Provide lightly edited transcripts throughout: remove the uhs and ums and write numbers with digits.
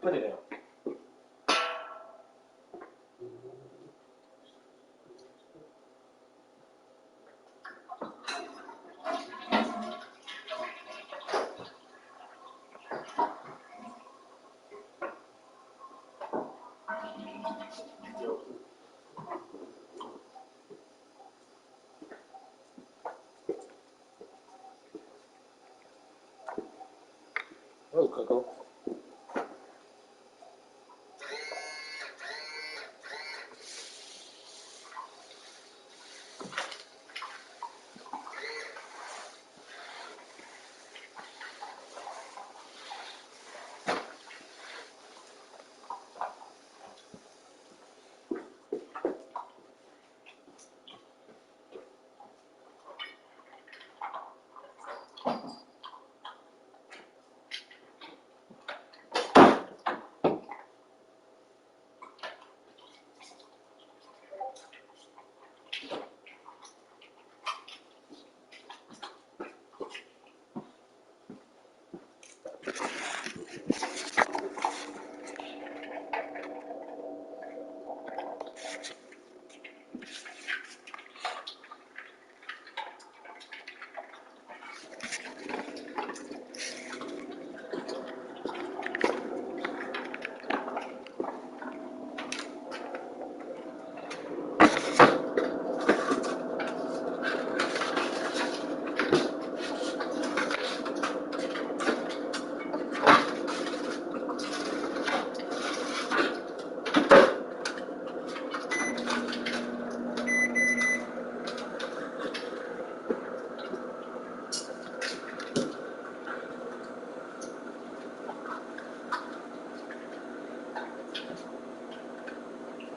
Put it down. Oh, Coco.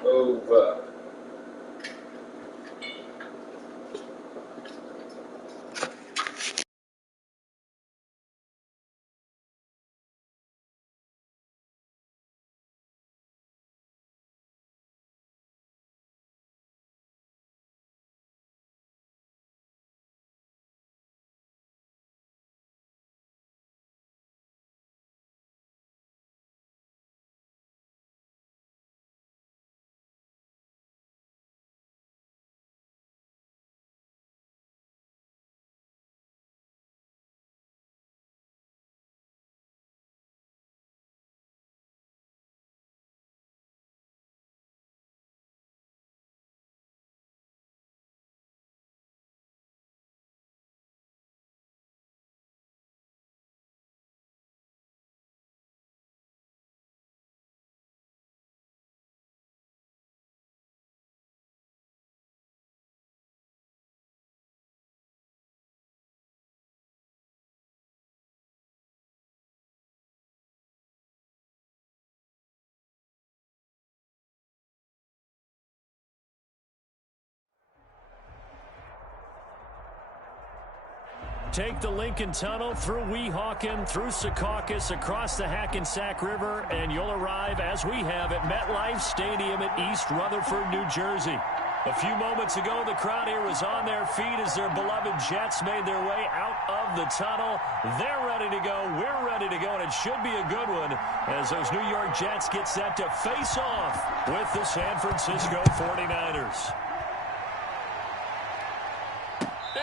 Over. Take the Lincoln Tunnel through Weehawken, through Secaucus, across the Hackensack River, and you'll arrive, as we have, at MetLife Stadium at East Rutherford, New Jersey. A few moments ago, the crowd here was on their feet as their beloved Jets made their way out of the tunnel. They're ready to go. We're ready to go, and it should be a good one as those New York Jets get set to face off with the San Francisco 49ers.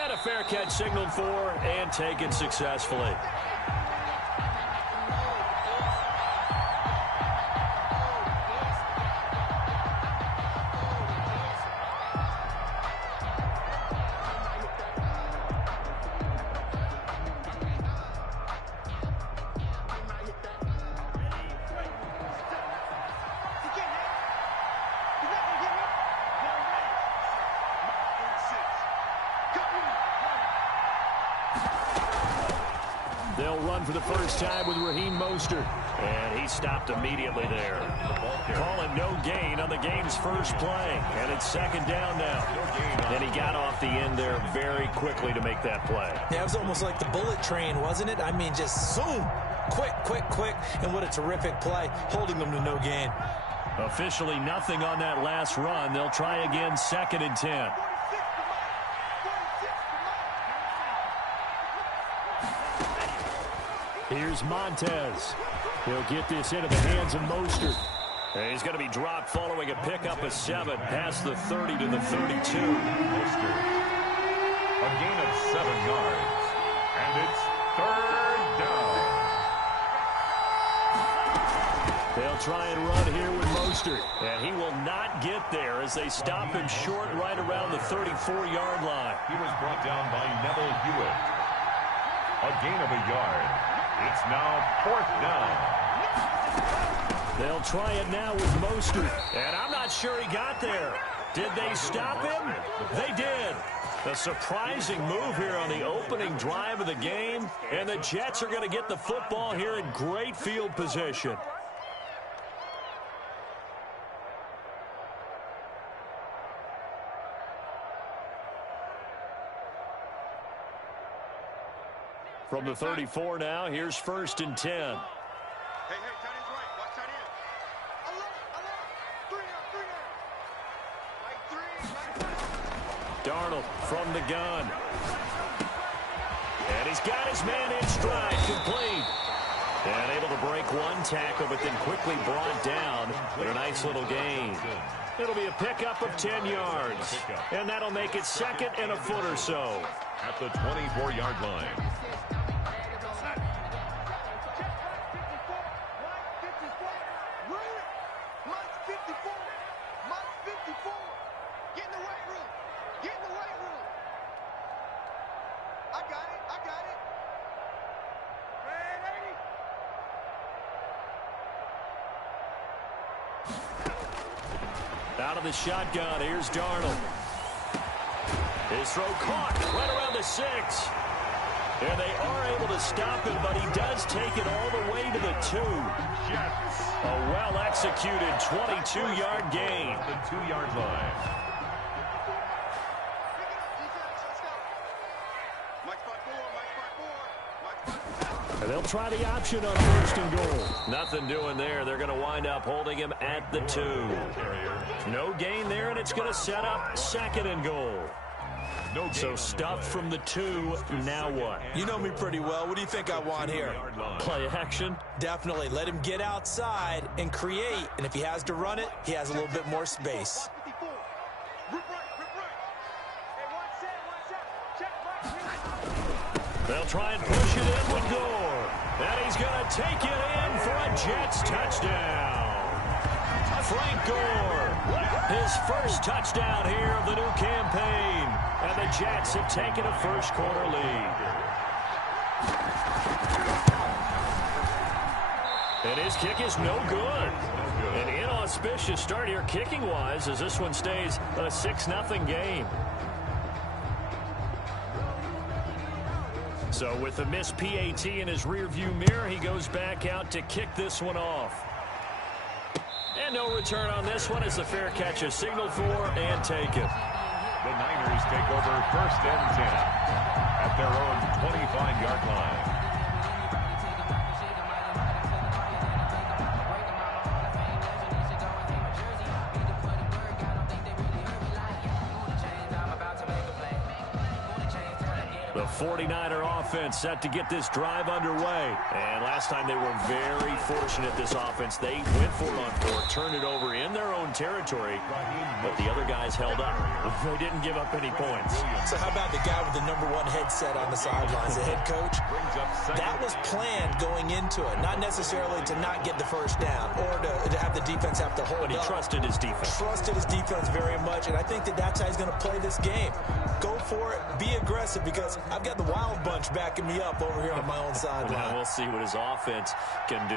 And a fair catch signaled for and taken successfully. They'll run for the first time with Raheem Mostert. And he stopped immediately there. Call it no gain on the game's first play. And it's second down now. And he got off the end there very quickly to make that play. Yeah, it was almost like the bullet train, wasn't it? I mean, just zoom. Quick, quick, quick. And what a terrific play, holding them to no gain. Officially nothing on that last run. They'll try again, 2nd and 10. Here's Montez. He'll get this into the hands of Mostert. And he's going to be dropped following a pickup of 7 past the 30 to the 32. Mostert. A gain of 7 yards. And it's 3rd down. They'll try and run here with Mostert. And he will not get there as they stop him short right around the 34-yard line. He was brought down by Neville Hewitt. A gain of a yard. It's now 4th down. They'll try it now with Mostert. And I'm not sure he got there. Did they stop him? They did. A surprising move here on the opening drive of the game. And the Jets are going to get the football here in great field position. From the 34 now, here's 1st and 10. Hey, tight end's right. Watch tight end. Darnold from the gun. And he's got his man in stride, complete. And able to break one tackle, but then quickly brought down. But a nice little gain. It'll be a pickup of 10 yards. And that'll make it 2nd and a foot or so. At the 24-yard line. Out of the shotgun, here's Darnold. His throw caught right around the 6. And they are able to stop him, but he does take it all the way to the 2. Jets. A well-executed 22-yard gain. The 2-yard line. And they'll try the option on 1st and goal. Nothing doing there. They're going to wind up holding him at the 2. No gain there, and it's going to set up 2nd and goal. So stuffed from the 2. Now what? You know me pretty well. What do you think I want here? Play action? Definitely. Let him get outside and create. And if he has to run it, he has a little bit more space. They'll try and push it in with Gore. And he's going to take it in for a Jets touchdown. Frank Gore, his first touchdown here of the new campaign. And the Jets have taken a first-quarter lead. And his kick is no good. An inauspicious start here kicking-wise as this one stays a 6-0 game. So with the missed PAT in his rearview mirror, he goes back out to kick this one off. And no return on this one as the fair catch is signaled for and taken. The Niners take over 1st and 10 at their own 25-yard line. The 49er offense set to get this drive underway. And last time they were very fortunate, this offense. They went for it on 4, turned it over in their own territory, but the other guys held up. They didn't give up any points. So how about the guy with the #1 headset on the sidelines, the head coach? That was planned going into it, not necessarily to not get the first down or to have the defense have to hold up. But he trusted his defense. Trusted his defense very much, and I think that's how he's going to play this game. Go for it, be aggressive, because I've got the Wild Bunch backing me up over here on my own sideline. Now we'll see what his offense can do.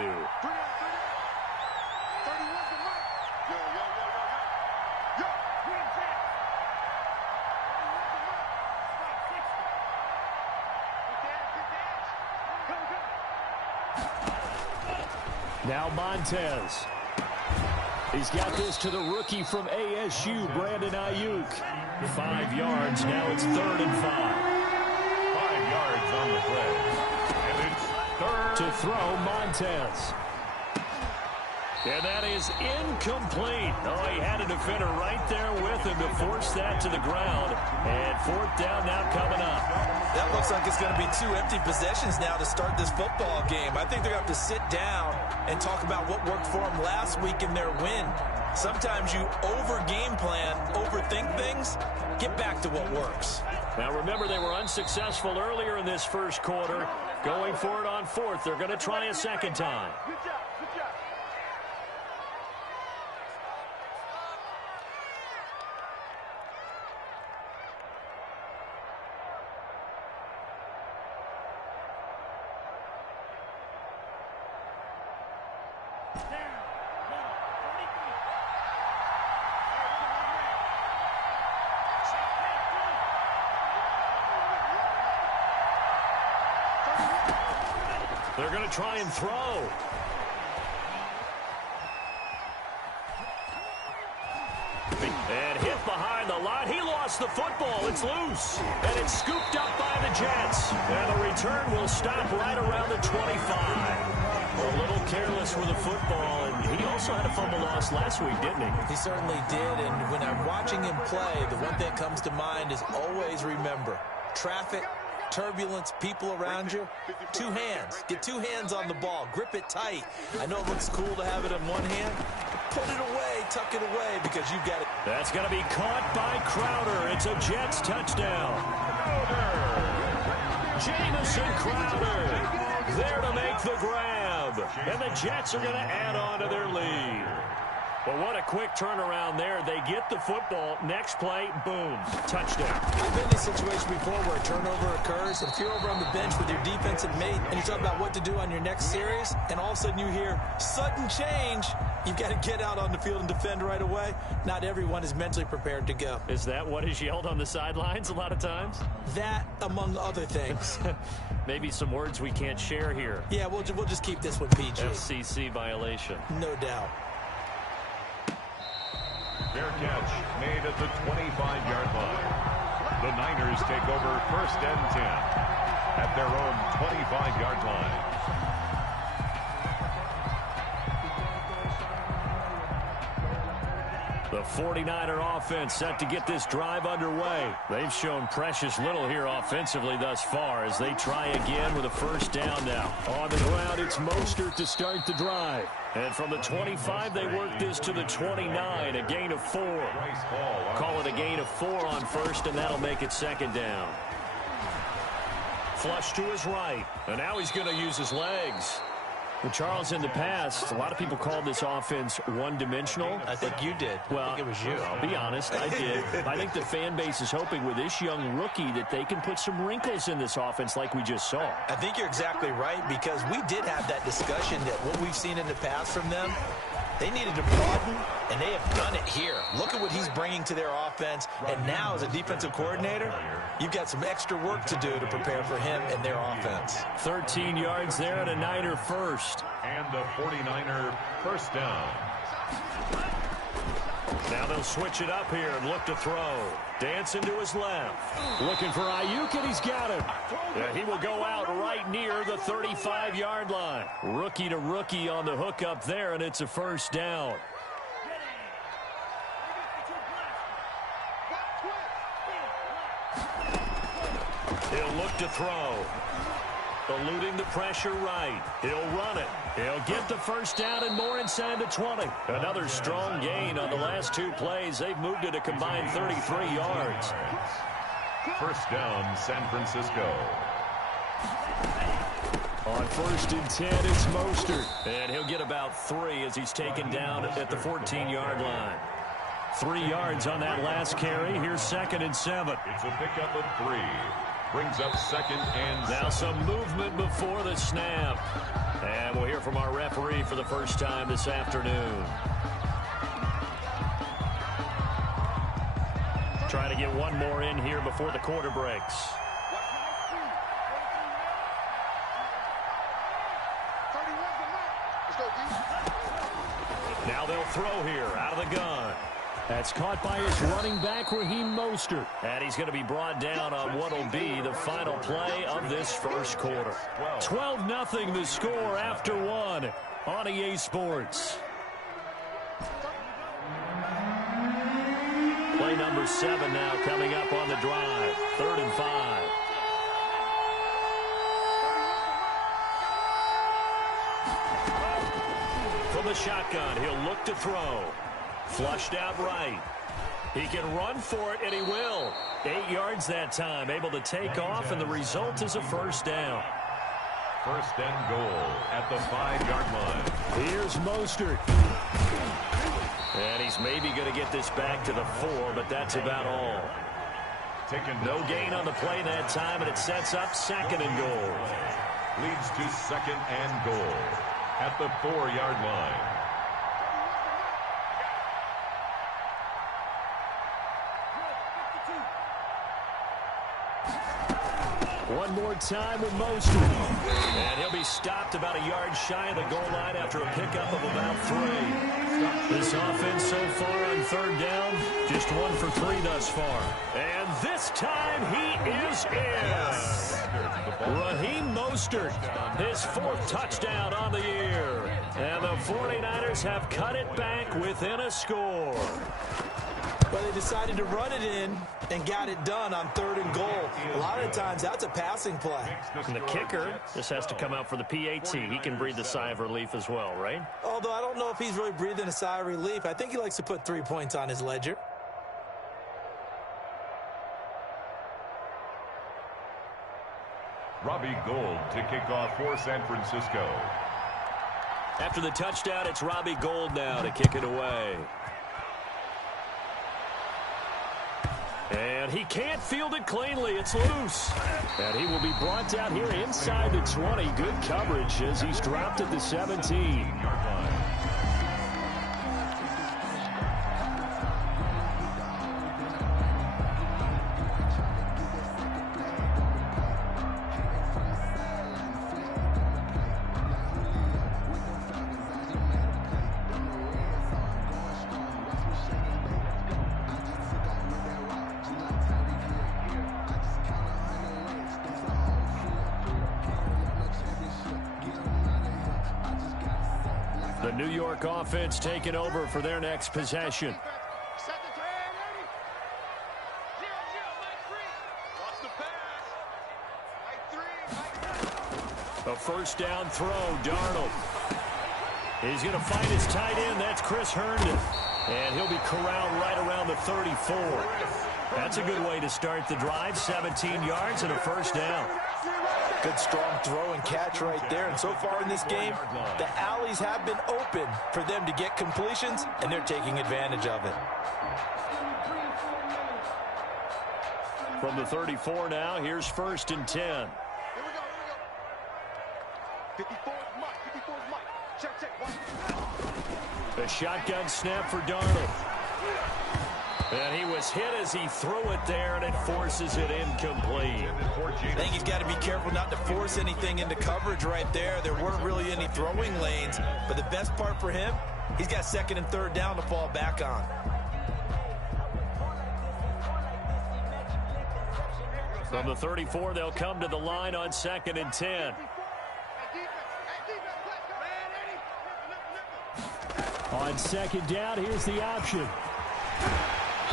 Go, go. Now Montez. He's got this to the rookie from ASU, Brandon Ayuk. 5 yards. Now it's 3rd and 5. 5 yards on the play. And it's 3rd. To throw, Montez. And that is incomplete. Oh, he had a defender right there with him to force that to the ground. And 4th down now coming up. That looks like it's going to be 2 empty possessions now to start this football game. I think they're going to have to sit down and talk about what worked for them last week in their win. Sometimes you over-game plan, overthink things. Get back to what works. Now, remember, they were unsuccessful earlier in this first quarter. Going for it on 4th. They're going to try a second time. They're going to try and throw. And hit behind the line. He lost the football. It's loose. And it's scooped up by the Jets. And the return will stop right around the 25. A little careless with the football. And he also had a fumble loss last week, didn't he? He certainly did. And when I'm watching him play, the one thing that comes to mind is always remember, traffic, turbulence, people around you, 2 hands. Get 2 hands on the ball. Grip it tight. I know it looks cool to have it in one hand. Put it away, tuck it away, because you've got it. That's going to be caught by Crowder. It's a Jets touchdown. Jamison Crowder there to make the grab. And the Jets are going to add on to their lead. Well, what a quick turnaround there. They get the football. Next play, boom, touchdown. I've been in a situation before where a turnover occurs, and if you're over on the bench with your defensive mate and you're talking about what to do on your next series, and all of a sudden you hear sudden change, you've got to get out on the field and defend right away. Not everyone is mentally prepared to go. Is that what is yelled on the sidelines a lot of times? That, among other things. Maybe some words we can't share here. Yeah, we'll just keep this one PG. FCC violation. No doubt. Fair catch made at the 25-yard line. The Niners take over 1st and 10 at their own 25-yard line. The 49er offense set to get this drive underway. They've shown precious little here offensively thus far as they try again with a 1st down now. On the ground, it's Mostert to start the drive. And from the 25, they work this to the 29, a gain of 4. Call it a gain of 4 on 1st, and that'll make it 2nd down. Flush to his right, and now he's going to use his legs. Well, Charles, in the past, a lot of people called this offense one-dimensional. I think you did. Well, I think it was you. I'll be honest, I did. I think the fan base is hoping with this young rookie that they can put some wrinkles in this offense like we just saw. I think you're exactly right, because we did have that discussion that what we've seen in the past from them, they needed to broaden, and they have done it here. Look at what he's bringing to their offense, and now as a defensive coordinator, you've got some extra work to do to prepare for him and their offense. 13 yards there and a Niner 1st. And a 49er 1st down. Now they'll switch it up here and look to throw. Dancing to his left. Looking for Ayuk, and he's got him. Yeah, he will go out right near the 35-yard line. Rookie to rookie on the hook up there, and it's a 1st down. He'll look to throw. Eluding the pressure right. He'll run it. He'll get the 1st down and more inside the 20. Another strong gain on the last 2 plays. They've moved it a combined 33 yards. 1st down, San Francisco. On 1st and 10, it's Mostert. And he'll get about 3 as he's taken down at the 14-yard line. 3 yards on that last carry. Here's 2nd and 7. It's a pickup of 3. Brings up 2nd and 7. Now some movement before the snap. And we'll hear from our referee for the first time this afternoon. Trying to get one more in here before the quarter breaks. 31's the mark. Let's go, D. throw here out of the gun. That's caught by his running back, Raheem Mostert. And he's going to be brought down on what will be the final play of this first quarter. 12-0 the score after one on EA Sports. Play number 7 now coming up on the drive. 3rd and 5. From the shotgun, he'll look to throw. Flushed out right. He can run for it, and he will. 8 yards that time, able to take off, and the result is a first down. 1st and goal at the 5-yard line. Here's Mostert. And he's maybe going to get this back to the 4, but that's about all. No gain on the play that time, and it sets up 2nd and goal. Leads to 2nd and goal at the 4-yard line. One more time with Mostert. And he'll be stopped about a yard shy of the goal line after a pickup of about 3. This offense so far on 3rd down, just 1 for 3 thus far. And this time he is in. Raheem Mostert, his 4th touchdown on the year. And the 49ers have cut it back within a score. Well, they decided to run it in and got it done on 3rd and goal. A lot of times, that's a passing play. And the kicker just has to come out for the PAT. He can breathe a sigh of relief as well, right? Although I don't know if he's really breathing a sigh of relief. I think he likes to put 3 points on his ledger. Robbie Gould to kick off for San Francisco. After the touchdown, it's Robbie Gould now to kick it away. And he can't field it cleanly. It's loose. And he will be brought down here inside the 20. Good coverage as he's dropped at the 17. The New York offense taking over for their next possession. A first down throw, Darnold. He's going to find his tight end. That's Chris Herndon. And he'll be corralled right around the 34. That's a good way to start the drive. 17 yards and a first down. Good strong throw and catch right there. And so far in this game, the alleys have been open for them to get completions, and they're taking advantage of it. From the 34 now, here's 1st and 10. Here we go. 54 is Mike. 54 is Mike. Check. A shotgun snap for Darnold. And he was hit as he threw it there, and it forces it incomplete. I think he's got to be careful not to force anything into coverage right there. There weren't really any throwing lanes, but the best part for him, he's got 2nd and 3rd down to fall back on. From the 34, they'll come to the line on 2nd and 10. On 2nd down, here's the option.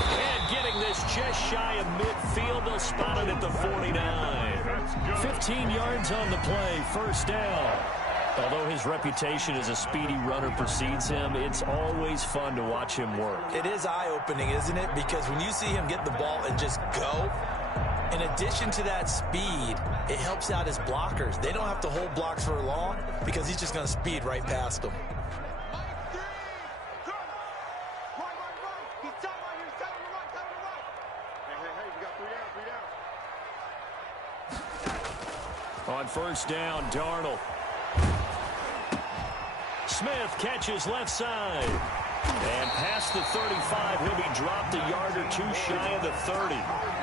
And getting this just shy of midfield, they'll spot it at the 49. 15 yards on the play, first down. Although his reputation as a speedy runner precedes him, it's always fun to watch him work. It is eye-opening, isn't it? Because when you see him get the ball and just go, in addition to that speed, it helps out his blockers. They don't have to hold blocks for long because he's just going to speed right past them. On first down, Darnold. Smith catches left side. And past the 35, he'll be dropped a yard or two shy of the 30.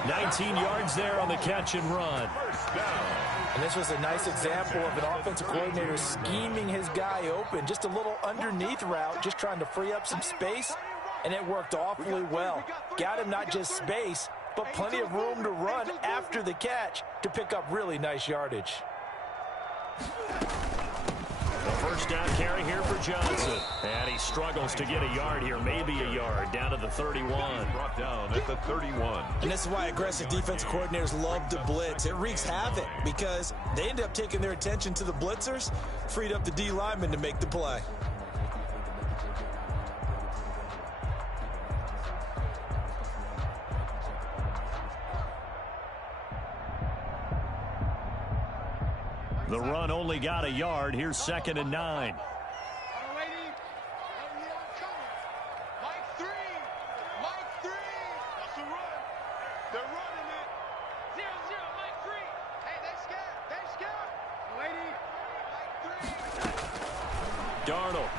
19 yards there on the catch and run. First down. And this was a nice example of an offensive coordinator scheming his guy open. Just a little underneath route, just trying to free up some space, and it worked awfully well. Got him not just space, but plenty of room to run after the catch to pick up really nice yardage. The first down carry here for Johnson. And he struggles to get a yard here, maybe a yard, down to the 31. Brought down at the 31. And this is why aggressive defense coordinators love to blitz. It wreaks havoc because they end up taking their attention to the blitzers, freed up the D lineman to make the play. The run only got a yard. Here's 2nd and 9. Mike 3. Mike 3. That's a run. They're running it. 0-0. Mike 3. Hey, they scared. They scared. Mike 3. Darnold.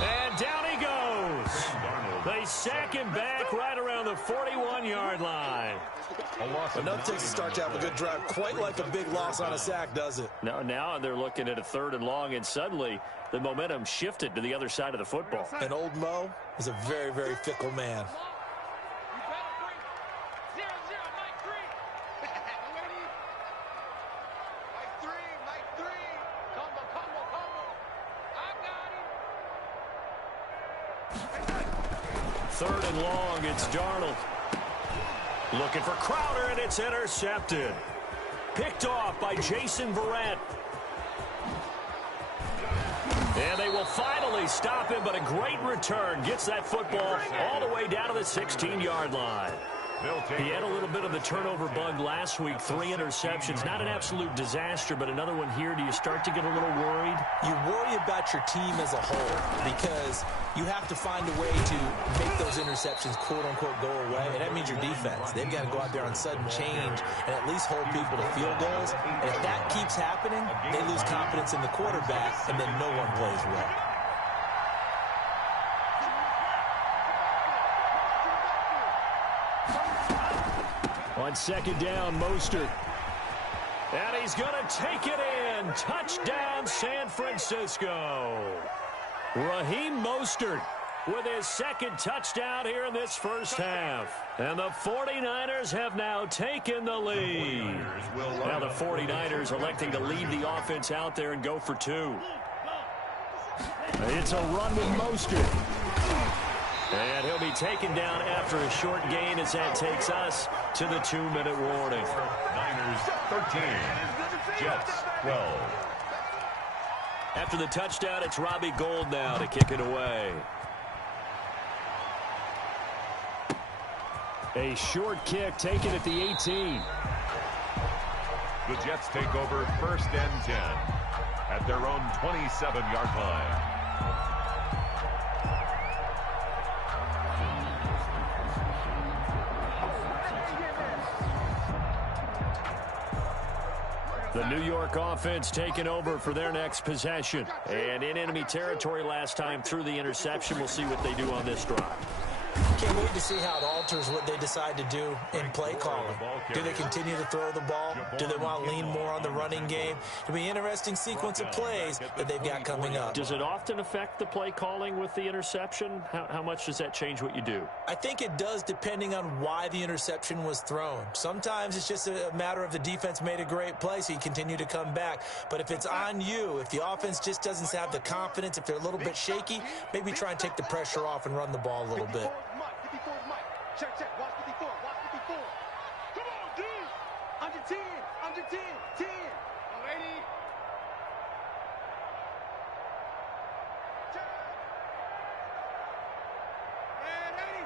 And down he goes. They sack him back right around the 41-yard line. Enough takes to start to have a good drive. Quite like a big loss on a sack, does it? Now they're looking at a 3rd and long, and suddenly the momentum shifted to the other side of the football. And old Mo is a very, very fickle man. You better bring 0-0. Mike 3. Mike 3. Mike 3. Come on. I got him. 3rd and long, it's Darnold. Looking for Crowder, and it's intercepted. Picked off by Jason Verrett. And they will finally stop him, but a great return. Gets that football all the way down to the 16-yard line. He had a little bit of the turnover bug last week. 3 interceptions. Not an absolute disaster, but another one here. Do you start to get a little worried? You worry about your team as a whole because you have to find a way to make those interceptions, quote-unquote, go away. And that means your defense. They've got to go out there on sudden change and at least hold people to field goals. And if that keeps happening, they lose confidence in the quarterback, and then no one plays well. On 2nd down, Mostert. And he's going to take it in. Touchdown, San Francisco. Raheem Mostert with his 2nd touchdown here in this first half. And the 49ers have now taken the lead. Now the 49ers electing to leave the offense out there and go for 2. It's a run with Mostert. And he'll be taken down after a short gain as that takes us to the 2-minute warning. Niners 13. Jets 12. After the touchdown, it's Robbie Gould now to kick it away. A short kick taken at the 18. The Jets take over 1st and 10 at their own 27-yard line. The New York offense taking over for their next possession. And in enemy territory last time through the interception. We'll see what they do on this drive. Can't wait to see how it alters what they decide to do in play calling. Do they continue to throw the ball? Do they want to lean more on the running game? It'll be an interesting sequence of plays that they've got coming up. Does it often affect the play calling with the interception? How much does that change what you do? I think it does depending on why the interception was thrown. Sometimes it's just a matter of the defense made a great play, so you continue to come back. But if it's on you, if the offense just doesn't have the confidence, if they're a little bit shaky, maybe try and take the pressure off and run the ball a little bit. 54 is Mike. Check. Watch 54. Watch 54. Come on, D. Under 10. Under 10. 10. Ready. Check. Ready.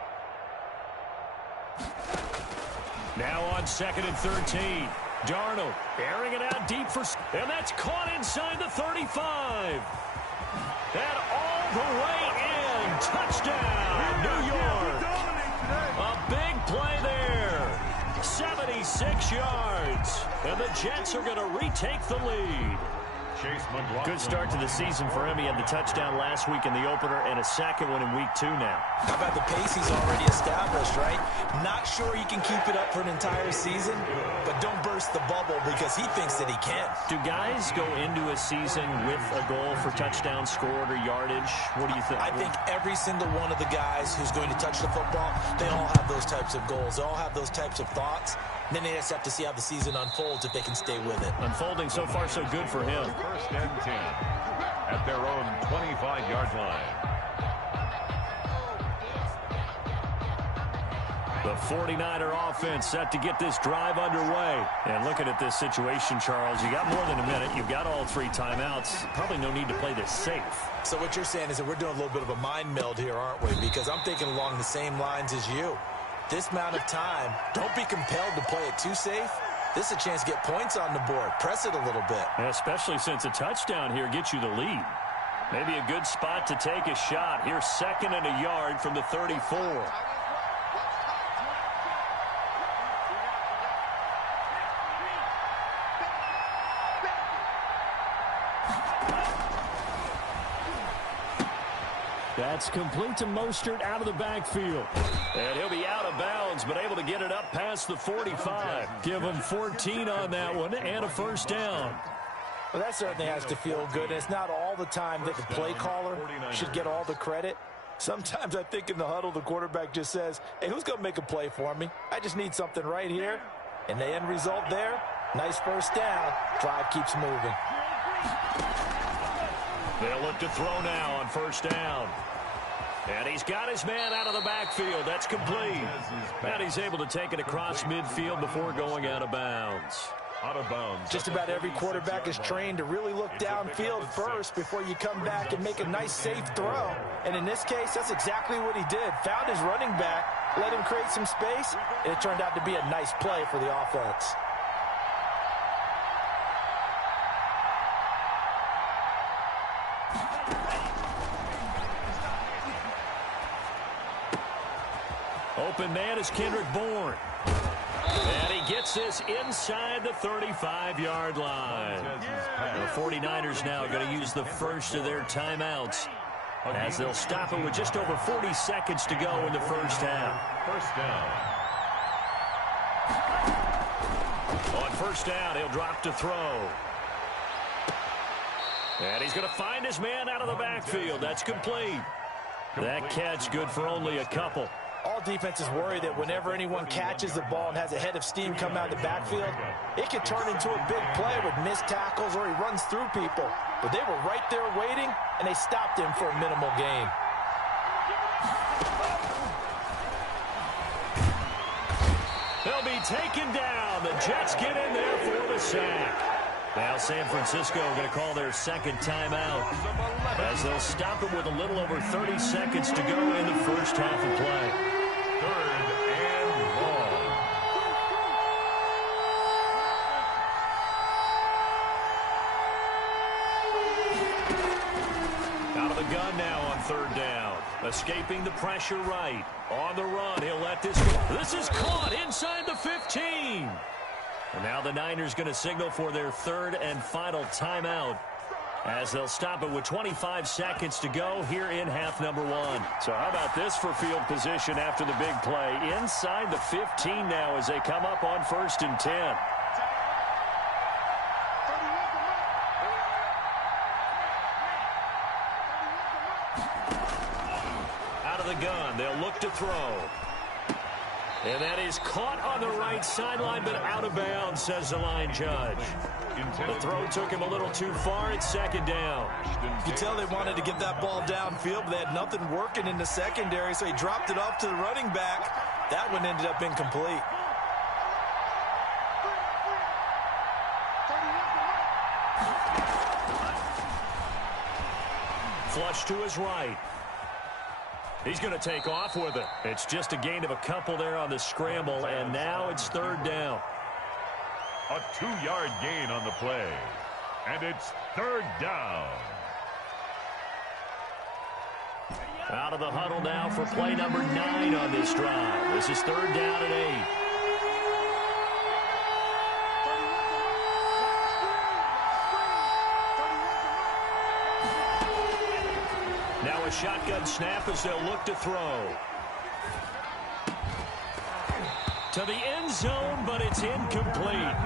Now on 2nd and 13. Darnold airing it out deep for... And that's caught inside the 35. And all the way in. Touchdown, New York. A big play there. 76 yards. And the Jets are going to retake the lead. Chase McLaughlin. Good start to the season for him. He had the touchdown last week in the opener and a second one in week 2 now. How about the pace he's already established, right? Not sure he can keep it up for an entire season, but don't burst the bubble because he thinks that he can. Do guys go into a season with a goal for touchdowns scored or yardage? What do you think? I think every single one of the guys who's going to touch the football, they all have those types of goals. They all have those types of thoughts. And then they just have to see how the season unfolds if they can stay with it. Unfolding so far so good for him. First and 10 at their own 25-yard line. The 49er offense set to get this drive underway. And looking at this situation, Charles, you got more than a minute. You've got all 3 timeouts. Probably no need to play this safe. So what you're saying is that we're doing a little bit of a mind meld here, aren't we? Because I'm thinking along the same lines as you. This amount of time, don't be compelled to play it too safe. This is a chance to get points on the board. Press it a little bit. Especially since a touchdown here gets you the lead. Maybe a good spot to take a shot. Here's 2nd and a yard from the 34. That's complete to Mostert out of the backfield. And he'll be out of bounds, but able to get it up past the 45. Give him 14 on that one and a first down. Well, that certainly has to feel good. And it's not all the time that the play caller should get all the credit. Sometimes I think in the huddle, the quarterback just says, hey, who's going to make a play for me? I just need something right here. And the end result there, nice first down. Drive keeps moving. They'll look to throw now on first down. And he's got his man out of the backfield. That's complete. And he's able to take it across midfield before going out of bounds. Out of bounds. Just about every quarterback is trained to really look downfield first before you come back and make a nice, safe throw. And in this case, that's exactly what he did. Found his running back, let him create some space, and it turned out to be a nice play for the offense. Open man is Kendrick Bourne. And he gets this inside the 35-yard line. The 49ers now going to use the first of their timeouts as they'll stop it with just over 40 seconds to go in the first half. First down. On first down, he'll drop to throw. And he's going to find his man out of the backfield. That's complete. That catch good for only a couple. All defenses worry that whenever anyone catches the ball and has a head of steam come out of the backfield, it can turn into a big play with missed tackles or he runs through people. But they were right there waiting, and they stopped him for a minimal gain. They'll be taken down. The Jets get in there for the sack. Now San Francisco going to call their second timeout as they'll stop it with a little over 30 seconds to go in the first half of play. 3rd and long. Out of the gun now on 3rd down. Escaping the pressure right. On the run, he'll let this go. This is caught inside the 15. And now the Niners going to signal for their 3rd and final timeout as they'll stop it with 25 seconds to go here in half number 1. So how about this for field position after the big play? Inside the 15 now as they come up on 1st and 10. Out of the gun, they'll look to throw. And that is caught on the right sideline, but out of bounds, says the line judge. The throw took him a little too far. It's 2nd down. You can tell they wanted to get that ball downfield, but they had nothing working in the secondary, so he dropped it off to the running back. That one ended up incomplete. Flush to his right. He's going to take off with it. It's just a gain of a couple there on the scramble, and now it's 3rd down. A 2-yard gain on the play. And it's 3rd down. Out of the huddle now for play number 9 on this drive. This is 3rd down and 8. a shotgun snap as they'll look to throw. To the end zone, but it's incomplete.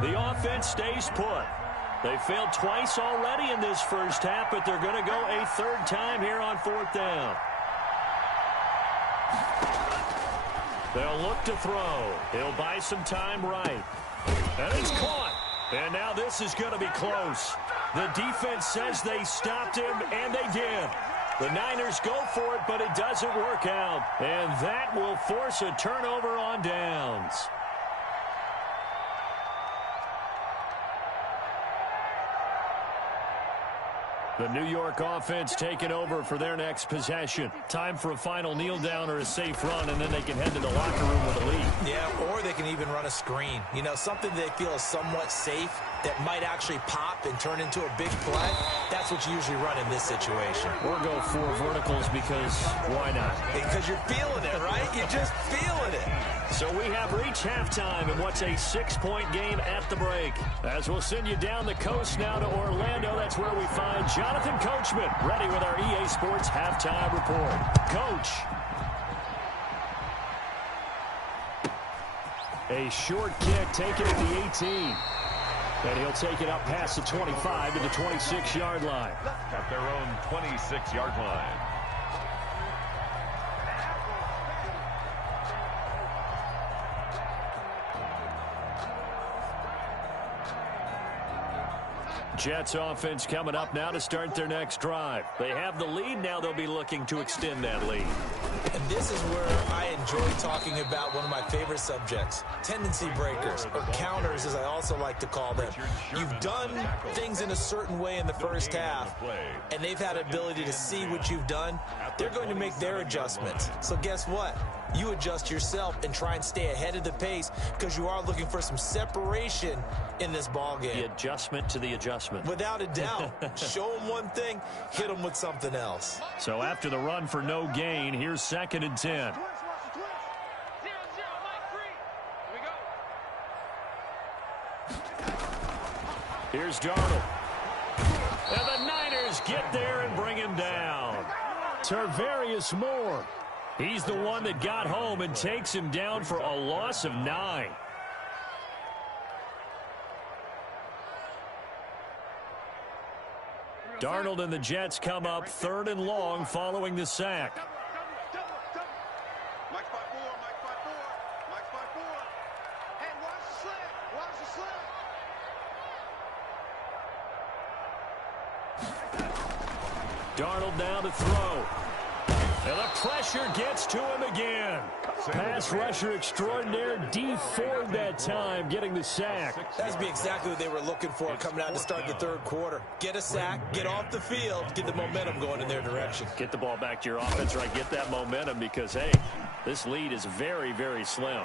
The offense stays put. They failed twice already in this first half, but they're going to go a third time here on fourth down. They'll look to throw. He'll buy some time right. And it's caught. And now this is going to be close. The defense says they stopped him, and they did. The Niners go for it, but it doesn't work out. And that will force a turnover on downs. The New York offense taking over for their next possession. Time for a final kneel down or a safe run, and then they can head to the locker room with a lead. Yeah, or they can even run a screen. You know, something they feel is somewhat safe that might actually pop and turn into a big play. That's what you usually run in this situation. Or go for verticals because why not? Because you're feeling it, right? You're just feeling it. So we have reached halftime in what's a 6-point game at the break. As we'll send you down the coast now to Orlando, that's where we find Jonathan Coachman, ready with our EA Sports Halftime Report. Coach. A short kick taken at the 18. And he'll take it up past the 25 to the 26-yard line. At their own 26-yard line. Jets offense coming up now to start their next drive. They have the lead. Now they'll be looking to extend that lead. And this is where I enjoy talking about one of my favorite subjects, tendency breakers, or counters as I also like to call them. You've done things in a certain way in the first half, and they've had ability to see what you've done. They're going to make their adjustments. So guess what? You adjust yourself and try and stay ahead of the pace because you are looking for some separation in this ball game. The adjustment to the adjustment. Without a doubt. Show them one thing, hit them with something else. So after the run for no gain, here's 2nd and 10. Here's Darnold. And the Niners get there and bring him down. Tarvarius Moore. He's the one that got home and takes him down for a loss of 9. Darnold and the Jets come up 3rd and long following the sack. Darnold now to throw. And the pressure gets to him again. Pass rusher extraordinaire, Dee Ford that time, getting the sack. That's be exactly what they were looking for coming out to start the third quarter. Get a sack, get off the field, get the momentum going in their direction. Get the ball back to your offense, right? Get that momentum because, hey, this lead is very, very slim.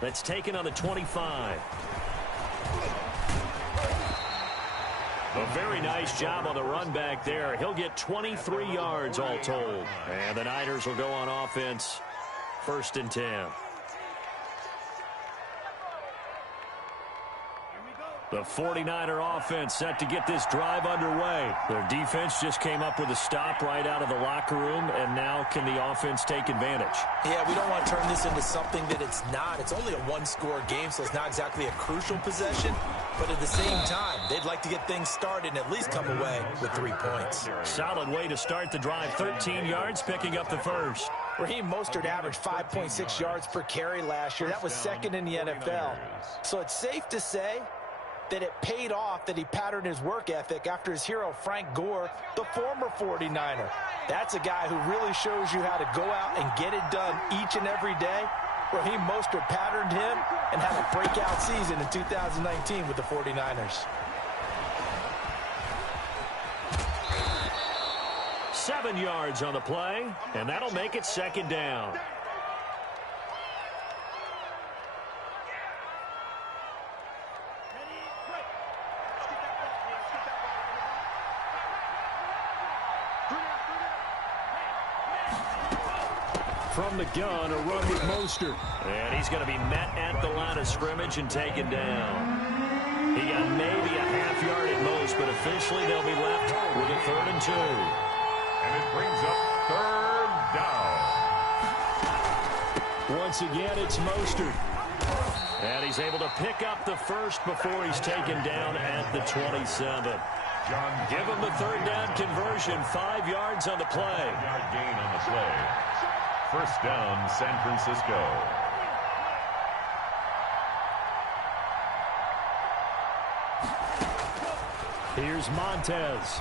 That's taken on the 25. A very nice job on the run back there. He'll get 23 yards all told. And the Niners will go on offense. 1st and 10. The 49er offense set to get this drive underway. Their defense just came up with a stop right out of the locker room, and now can the offense take advantage? Yeah, we don't want to turn this into something that it's not. It's only a one-score game, so it's not exactly a crucial possession. But at the same time, they'd like to get things started and at least come away with 3 points. Solid way to start the drive. 13 yards, picking up the first. Raheem Mostert averaged 5.6 yards per carry last year. That was 2nd in the NFL. So it's safe to say that it paid off that he patterned his work ethic after his hero Frank Gore, the former 49er. That's a guy who really shows you how to go out and get it done each and every day. Raheem Mostert patterned him and had a breakout season in 2019 with the 49ers. 7 yards on the play, and that'll make it second down. From the gun, a run with Mostert. And he's going to be met at the line of scrimmage and taken down. He got maybe a half yard at most, but officially they'll be left with a 3rd and 2. And it brings up 3rd down. Once again, it's Mostert. And he's able to pick up the first before he's taken down at the 27. Give him the 3rd down conversion, 5 yards on the play. 5-yard gain on the play. 1st down, San Francisco. Here's Montez.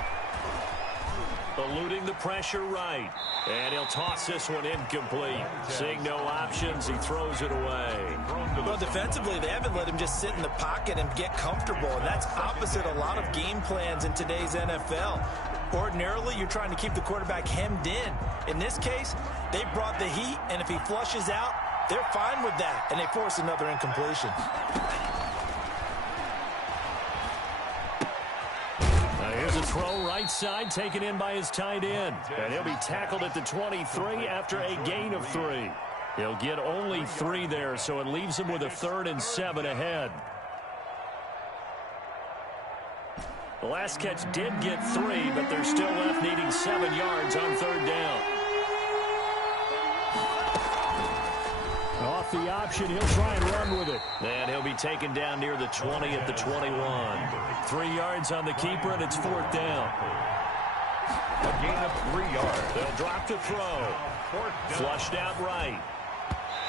Eluding the pressure right. And he'll toss this one incomplete. Seeing no options, he throws it away. Well, defensively, they haven't let him just sit in the pocket and get comfortable. And that's opposite a lot of game plans in today's NFL. Ordinarily, you're trying to keep the quarterback hemmed in. In this case, they brought the heat, and if he flushes out, they're fine with that, and they force another incompletion. Here's a throw right side, taken in by his tight end. And he'll be tackled at the 23 after a gain of 3. He'll get only 3 there, so it leaves him with a 3rd and 7 ahead. The last catch did get 3, but they're still left needing 7 yards on 3rd down. Off the option, he'll try and run with it. And he'll be taken down near the 20 at the 21. 3 yards on the keeper, and it's 4th down. A gain of 3 yards. They'll drop the throw. Flushed out right.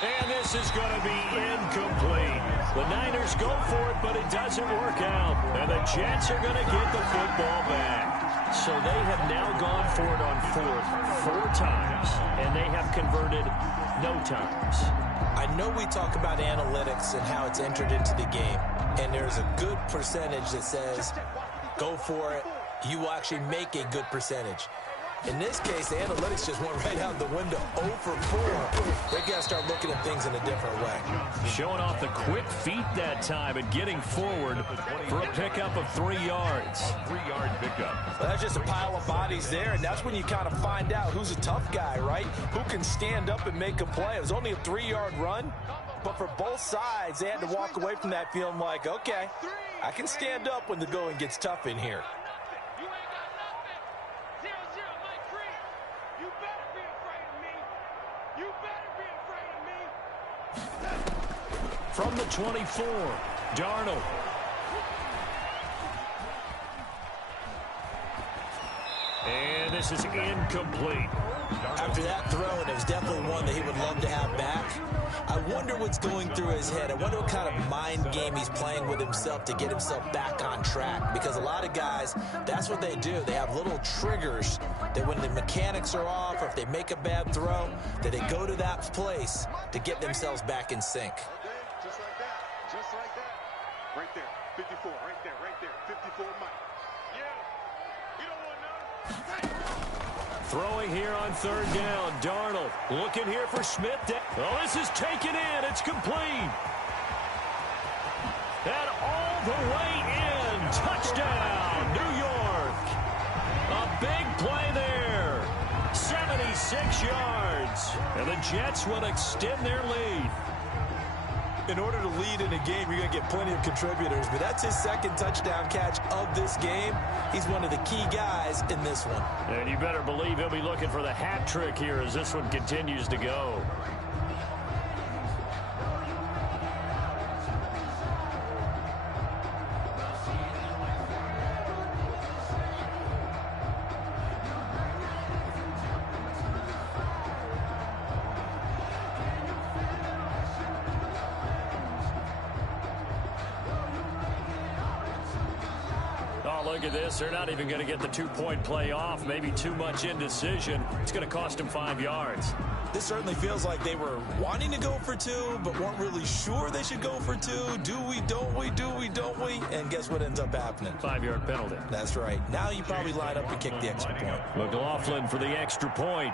And this is going to be incomplete. The Niners go for it, but it doesn't work out. And the Jets are going to get the football back. So they have now gone for it on 4th 4 times, and they have converted no times. I know we talk about analytics and how it's entered into the game, and there's a good percentage that says go for it. You will actually make a good percentage. In this case, the analytics just went right out the window. 0 for 4. They got to start looking at things in a different way. Showing off the quick feet that time and getting forward for a pickup of 3 yards. 3-yard pickup. Well, that's just a pile of bodies there, and that's when you kind of find out who's a tough guy, right? Who can stand up and make a play. It was only a 3-yard run, but for both sides, they had to walk away from that feeling like, okay, I can stand up when the going gets tough in here. From the 24, Darnold. And this is incomplete. After that throw, and it was definitely one that he would love to have back, I wonder what's going through his head. I wonder what kind of mind game he's playing with himself to get himself back on track. Because a lot of guys, that's what they do. They have little triggers that when the mechanics are off or if they make a bad throw, that they go to that place to get themselves back in sync. Just like that. Just like that. Right there. 54. Right there. Right there. 54 Mike. Yeah. You don't want none. Throwing here on 3rd down. Darnold looking here for Smith. Oh, this is taken in. It's complete. And all the way in. Touchdown, New York. A big play there. 76 yards. And the Jets will extend their lead. In order to lead in a game, you're going to get plenty of contributors, but that's his 2nd touchdown catch of this game. He's one of the key guys in this one. And you better believe he'll be looking for the hat trick here as this one continues to go. look at this. They're not even going to get the two-point play off. Maybe too much indecision. It's going to cost them 5 yards. This certainly feels like they were wanting to go for 2, but weren't really sure they should go for 2. Do we, don't we, do we, don't we? And guess what ends up happening? 5-yard penalty. That's right. Now you probably line up and kick the extra point. McLaughlin for the extra point.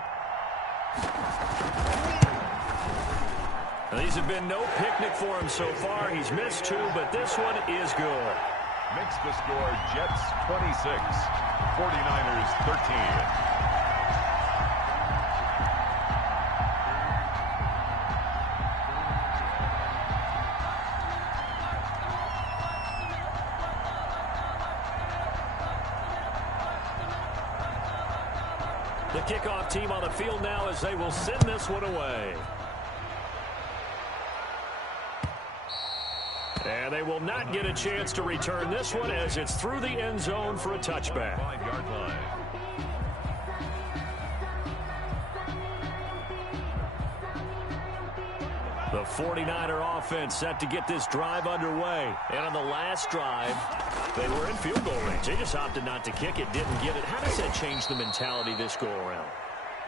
Now, these have been no picnic for him so far. He's missed 2, but this one is good. Makes the score Jets 26, 49ers 13. The kickoff team on the field now as they will send this one away. And they will not get a chance to return this one as it's through the end zone for a touchback. 5-yard line. The 49er offense set to get this drive underway. And on the last drive, they were in field goal range. They just opted not to kick it, didn't get it. How does that change the mentality this go around?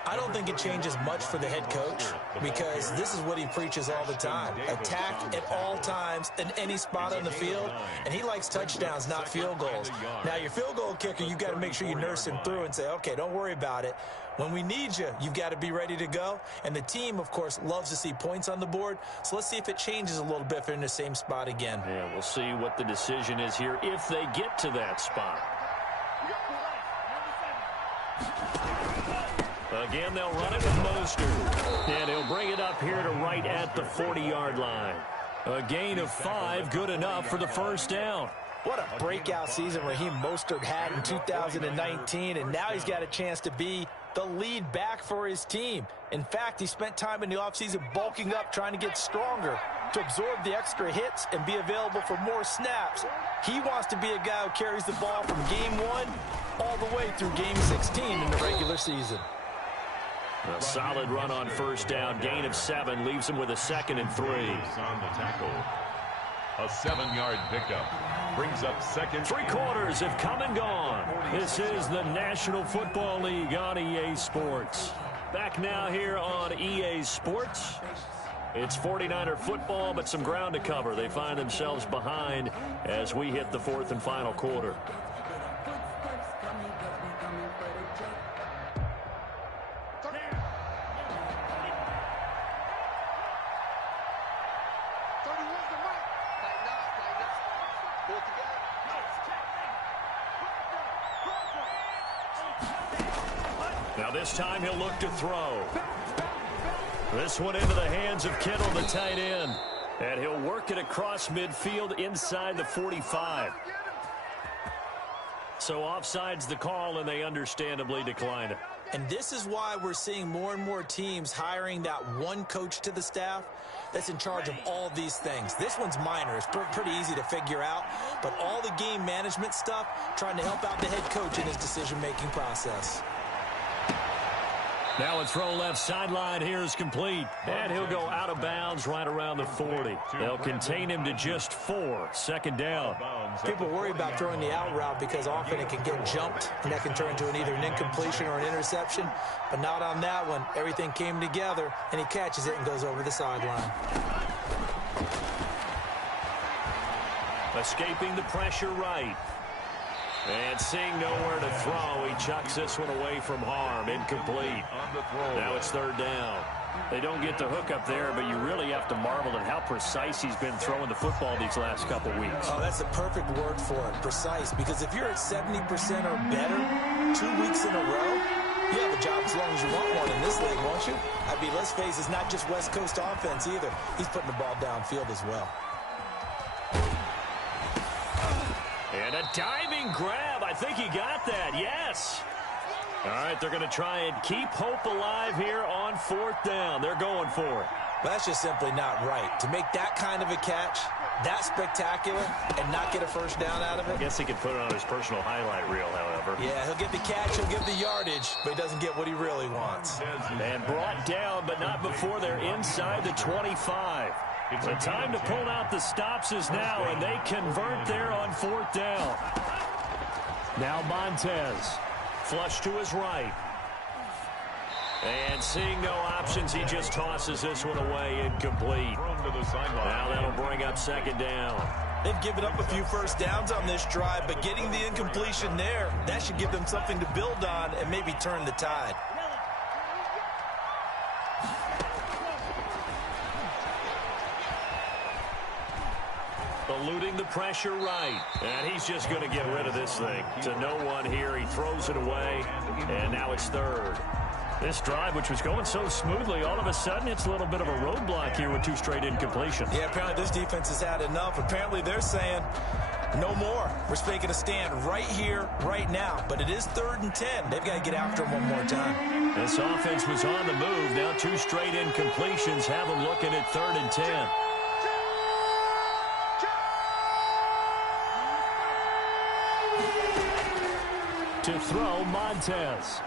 I don't think it changes much for the head coach because this is what he preaches all the time. Attack at all times in any spot on the field, and he likes touchdowns, not field goals. Now, your field goal kicker, you've got to make sure you nurse him through and say, okay, don't worry about it. When we need you, you've got to be ready to go. And the team, of course, loves to see points on the board. So let's see if it changes a little bit if they're in the same spot again. Yeah, we'll see what the decision is here if they get to that spot. Again, they'll run it with Mostert. And he'll bring it up here to right at the 40-yard line. A gain of 5, good enough for the first down. What a breakout season Raheem Mostert had in 2019, and now he's got a chance to be the lead back for his team. In fact, he spent time in the offseason bulking up, trying to get stronger, to absorb the extra hits and be available for more snaps. He wants to be a guy who carries the ball from game 1 all the way through game 16 in the regular season. A solid run on first down. Gain of 7 leaves him with a 2nd and 3. On the tackle. A 7-yard pickup. Brings up second. 3 quarters have come and gone. This is the National Football League on EA Sports. Back now here on EA Sports. It's 49er football, but some ground to cover. They find themselves behind as we hit the 4th and final quarter. Now this time he'll look to throw. This one into the hands of Kittle, the tight end. And he'll work it across midfield inside the 45. So offside's the call, and they understandably decline it. And this is why we're seeing more and more teams hiring that one coach to the staff that's in charge of all these things. This one's minor. It's pretty easy to figure out. But all the game management stuff, trying to help out the head coach in his decision-making process. Now a throw left sideline here is complete. And he'll go out of bounds right around the 40. They'll contain him to just 4. 2nd down. People worry about throwing the out route because often it can get jumped, and that can turn into either an incompletion or an interception. But not on that one. Everything came together, and he catches it and goes over the sideline. Escaping the pressure right. And seeing nowhere to throw, he chucks this one away from harm. Incomplete. Now it's 3rd down. They don't get the hook up there, but you really have to marvel at how precise he's been throwing the football these last couple weeks. Oh, that's the perfect word for it, precise. Because if you're at 70% or better 2 weeks in a row, you have a job as long as you want one in this league, won't you? I mean, let's face it, it's not just West Coast offense either. He's putting the ball downfield as well. And a diving grab. I think he got that. Yes. All right, they're going to try and keep hope alive here on 4th down. They're going for it. Well, that's just simply not right. To make that kind of a catch, that spectacular, and not get a first down out of it. I guess he could put it on his personal highlight reel, however. Yeah, he'll get the catch, he'll get the yardage, but he doesn't get what he really wants. And brought down, but not before they're inside the 25. The time to pull out the stops is now, and they convert there on 4th down. Now Montez. Flush to his right. And seeing no options, he just tosses this one away, incomplete. Now that'll bring up second down. They've given up a few first downs on this drive, but getting the incompletion there, that should give them something to build on and maybe turn the tide. Eluding the pressure right. And he's just going to get rid of this thing. To no one here. He throws it away. And now it's third. This drive, which was going so smoothly, all of a sudden it's a little bit of a roadblock here with 2 straight incompletions. Yeah, apparently this defense has had enough. Apparently they're saying, no more. We're making a stand right here, right now. But it is 3rd and 10. They've got to get after him one more time. This offense was on the move. Now 2 straight incompletions have them looking at 3rd and 10. To throw, Montez.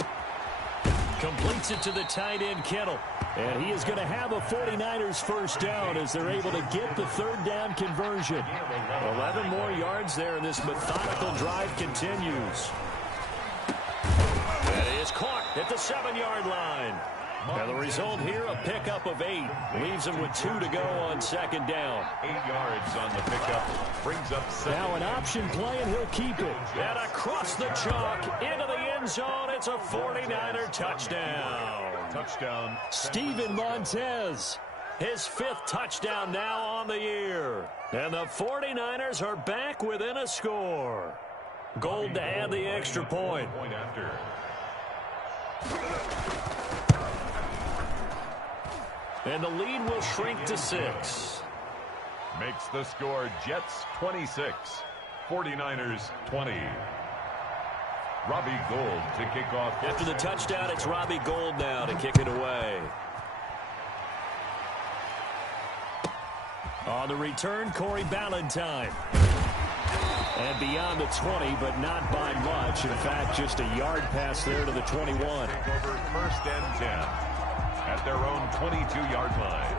Completes it to the tight end, Kittle. And he is going to have a 49ers first down as they're able to get the 3rd down conversion. 11 more yards there, and this methodical drive continues. And it is caught at the 7-yard line. And the result here, a pickup of 8. Leaves him with 2 to go on second down. 8 yards on the pickup. Brings up 7. Now an option play, and he'll keep it. And across the chalk, into the end zone. It's a 49er touchdown. Touchdown. Steven Montez. His 5th touchdown now on the year. And the 49ers are back within a score. Gold to add the extra point. Point after. And the lead will shrink to 6. Makes the score Jets 26, 49ers 20. Robbie Gould to kick off. After the touchdown, it's Robbie Gould now to kick it away. On the return, Corey Ballantyne. And beyond the 20, but not by much. In fact, just a yard pass there to the 21. Over 1st and 10 at their own 22-yard line.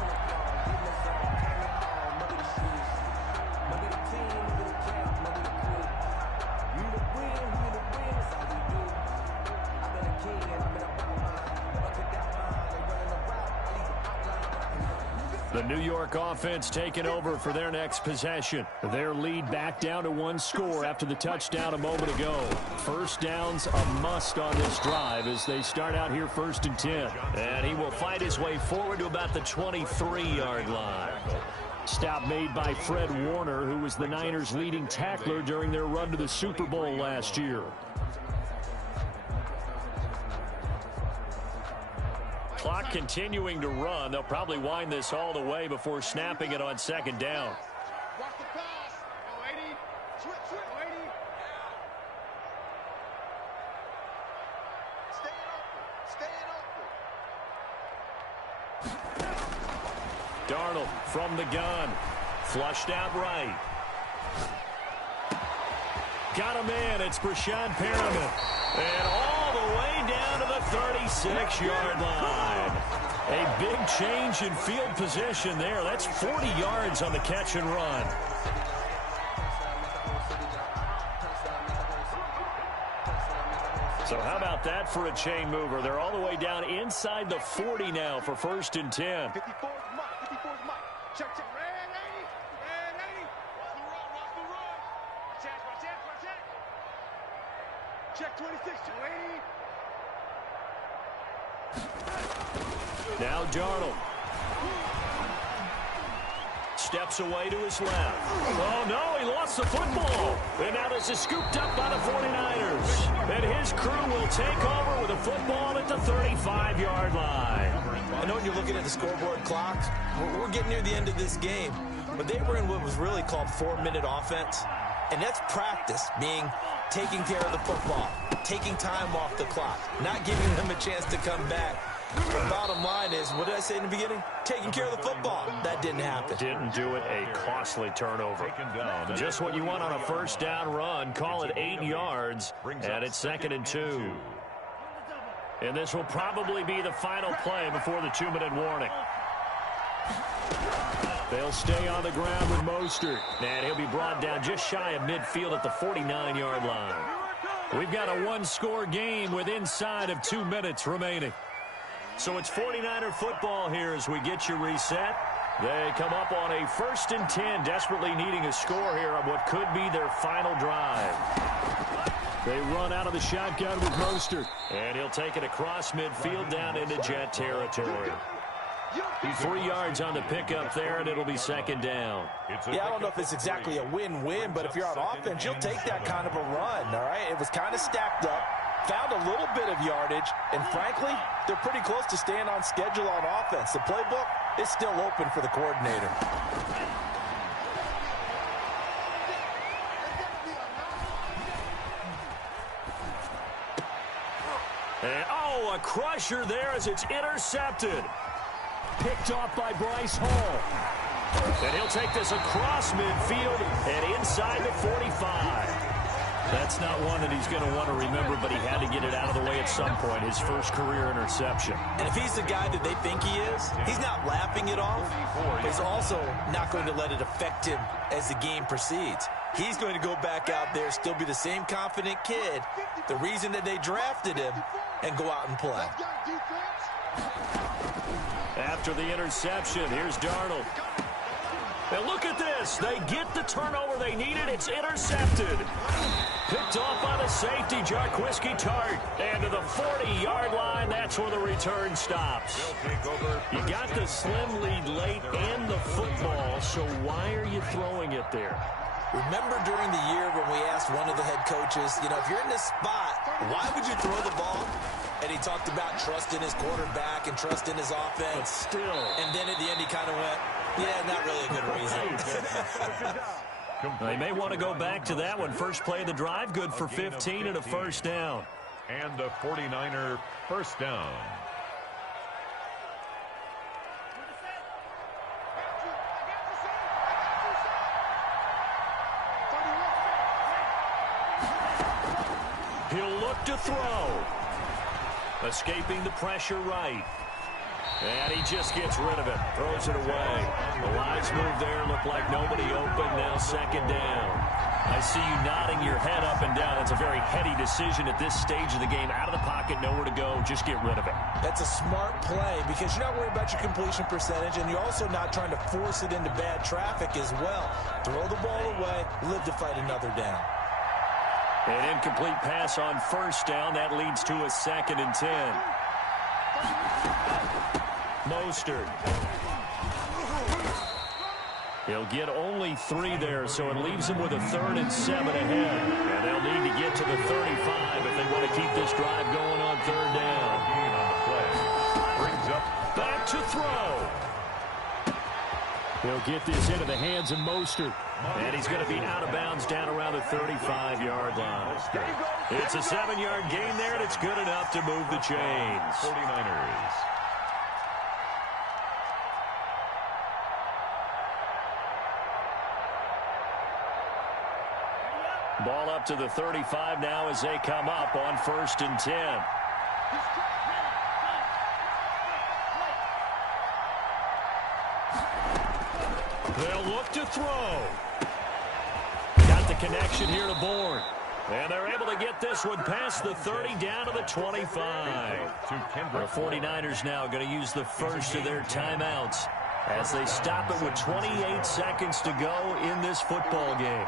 The New York offense taking over for their next possession. Their lead back down to 1 score after the touchdown a moment ago. First down's a must on this drive as they start out here 1st and 10. And he will fight his way forward to about the 23-yard line. Stop made by Fred Warner, who was the Niners' leading tackler during their run to the Super Bowl last year. Clock continuing to run. They'll probably wind this all the way before snapping it on second down. Watch the pass. Go 80. Switch, switch. Go 80. Staying open. Darnold from the gun. Flushed out right. Got a man. It's Brashad Perriman. And all the way down to the 36-yard line. A big change in field position there. That's 40 yards on the catch and run. So how about that for a chain mover? They're all the way down inside the 40 now for 1st and 10. 54's Mike. 54's Mike. Check, check. Red 80. Red 80. Watch the run. Watch the run. Check, check, check. Check 26. 280. Now Darnold. Steps away to his left. Oh, no, he lost the football. And now this is scooped up by the 49ers. And his crew will take over with a football at the 35-yard line. I know when you're looking at the scoreboard clock, we're getting near the end of this game. But they were in what was really called 4-minute offense. And that's practice, meaning taking care of the football, taking time off the clock, not giving them a chance to come back. The bottom line is, what did I say in the beginning? Taking care of the football. That didn't happen. Didn't do it. A costly turnover. Just what you want on a first down run. Call it 8 yards. And it's 2nd and 2. And this will probably be the final play before the 2-minute warning. They'll stay on the ground with Mostert. And he'll be brought down just shy of midfield at the 49-yard line. We've got a one-score game with inside of 2 minutes remaining. So it's 49er football here as we get you reset. They come up on a 1st and 10, desperately needing a score here on what could be their final drive. They run out of the shotgun with Mostert. And he'll take it across midfield down into Jet territory. 3 yards on the pickup there, and it'll be 2nd down. Yeah, I don't know if it's exactly a win-win, but if you're on offense, you'll take that kind of a run, all right? It was kind of stacked up, found a little bit of yardage, and frankly, they're pretty close to staying on schedule on offense. The playbook is still open for the coordinator. And, oh, a crusher there as it's intercepted. Picked off by Bryce Hall. And he'll take this across midfield and inside the 45. That's not one that he's going to want to remember, but he had to get it out of the way at some point, his first career interception. And if he's the guy that they think he is, he's not laughing it off, but he's also not going to let it affect him as the game proceeds. He's going to go back out there, still be the same confident kid, the reason that they drafted him, and go out and play. After the interception, here's Darnold. And look at this. They get the turnover they needed. It's intercepted. Picked off by the safety, Jarquiski Tart. And to the 40-yard line, that's where the return stops. You got the slim lead late and the football, so why are you throwing it there? Remember during the year when we asked one of the head coaches, you know, if you're in this spot, why would you throw the ball? And he talked about trust in his quarterback and trust in his offense. But still. And then at the end he kind of went, yeah, not really a good reason. They may want to go back to that one. First play of the drive, good for 15 and a first down. And a 49er first down. He'll look to throw. Escaping the pressure right. And he just gets rid of it. Throws it away. The lines move there. Look like nobody open. Now 2nd down. I see you nodding your head up and down. It's a very heady decision at this stage of the game. Out of the pocket, nowhere to go. Just get rid of it. That's a smart play because you're not worried about your completion percentage, and you're also not trying to force it into bad traffic as well. Throw the ball away. Live to fight another down. An incomplete pass on first down. That leads to a 2nd and 10. Mostert. He'll get only 3 there, so it leaves him with a 3rd and 7 ahead. And they'll need to get to the 35 if they want to keep this drive going on 3rd down. Brings up. Back to throw. He'll get this into the hands of Mostert. And he's going to be out of bounds down around the 35-yard line. It's a 7-yard gain there, and it's good enough to move the chains. 49ers. Ball up to the 35 now as they come up on 1st and 10. They'll look to throw. Got the connection here to Bourne. And they're able to get this one past the 30 down to the 25. The 49ers now going to use the first of their timeouts as they stop it with 28 seconds to go in this football game.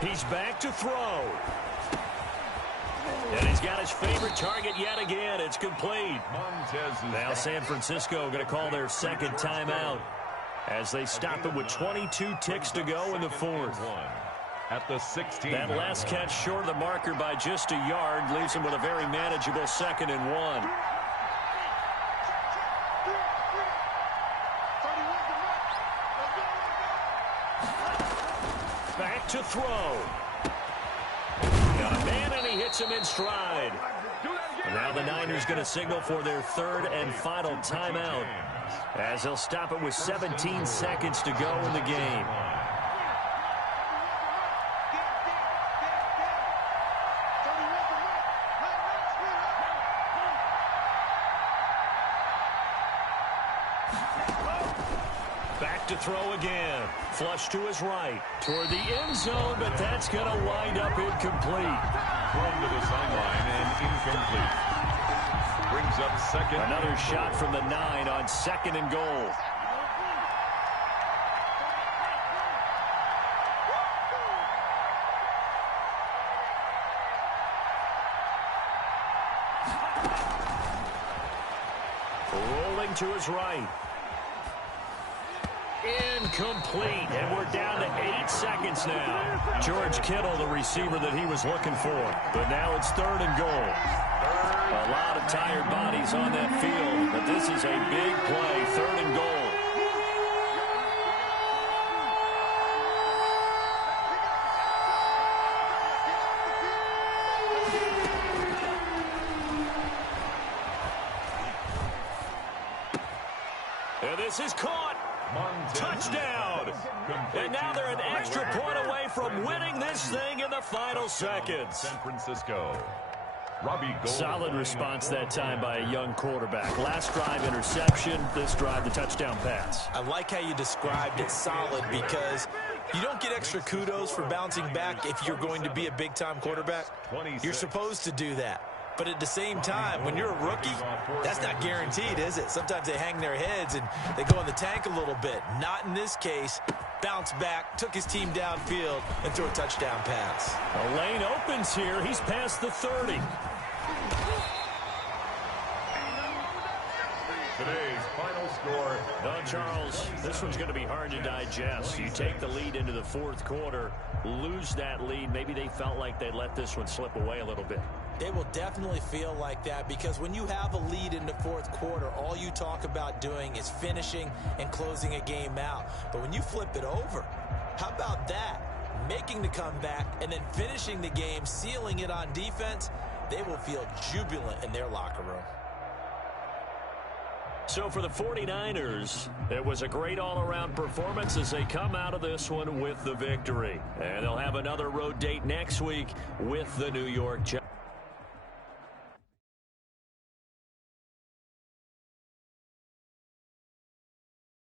He's back to throw. And he's got his favorite target yet again. It's complete. Now San Francisco going to call their 2nd timeout as they stop it with 22 ticks to go in the 4th. At the 16. That last catch short of the marker by just a yard leaves him with a very manageable 2nd and 1. Back to throw. Got a man, and he hits him in stride. And now the Niners going to signal for their 3rd and final timeout as they'll stop it with 17 seconds to go in the game. Back to throw again. Flush to his right. Toward the end zone, but that's going to wind up incomplete. Thrown to the sideline and incomplete. Brings up second. Another shot from the 9 on 2nd and goal. Rolling to his right. Incomplete, and we're down to 8 seconds now. George Kittle, the receiver that he was looking for. But now it's 3rd and goal. A lot of tired bodies on that field, but this is a big play, 3rd and goal. And this is caught. Touchdown! And now they're an extra point away from winning this thing in the final seconds. San Francisco. Robbie Gould. Solid response that time by a young quarterback. Last drive interception, this drive the touchdown pass. I like how you described it solid because you don't get extra kudos for bouncing back if you're going to be a big-time quarterback. You're supposed to do that. But at the same time, when you're a rookie, that's not guaranteed, is it? Sometimes they hang their heads and they go in the tank a little bit. Not in this case. Bounced back, took his team downfield, and threw a touchdown pass. A lane opens here. He's past the 30. Today's final score. Now, Charles, this one's going to be hard to digest. You take the lead into the 4th quarter, lose that lead. Maybe they felt like they let this one slip away a little bit. They will definitely feel like that because when you have a lead in the 4th quarter, all you talk about doing is finishing and closing a game out. But when you flip it over, how about that? Making the comeback and then finishing the game, sealing it on defense, they will feel jubilant in their locker room. So for the 49ers, it was a great all-around performance as they come out of this one with the victory. And they'll have another road date next week with the New York Giants.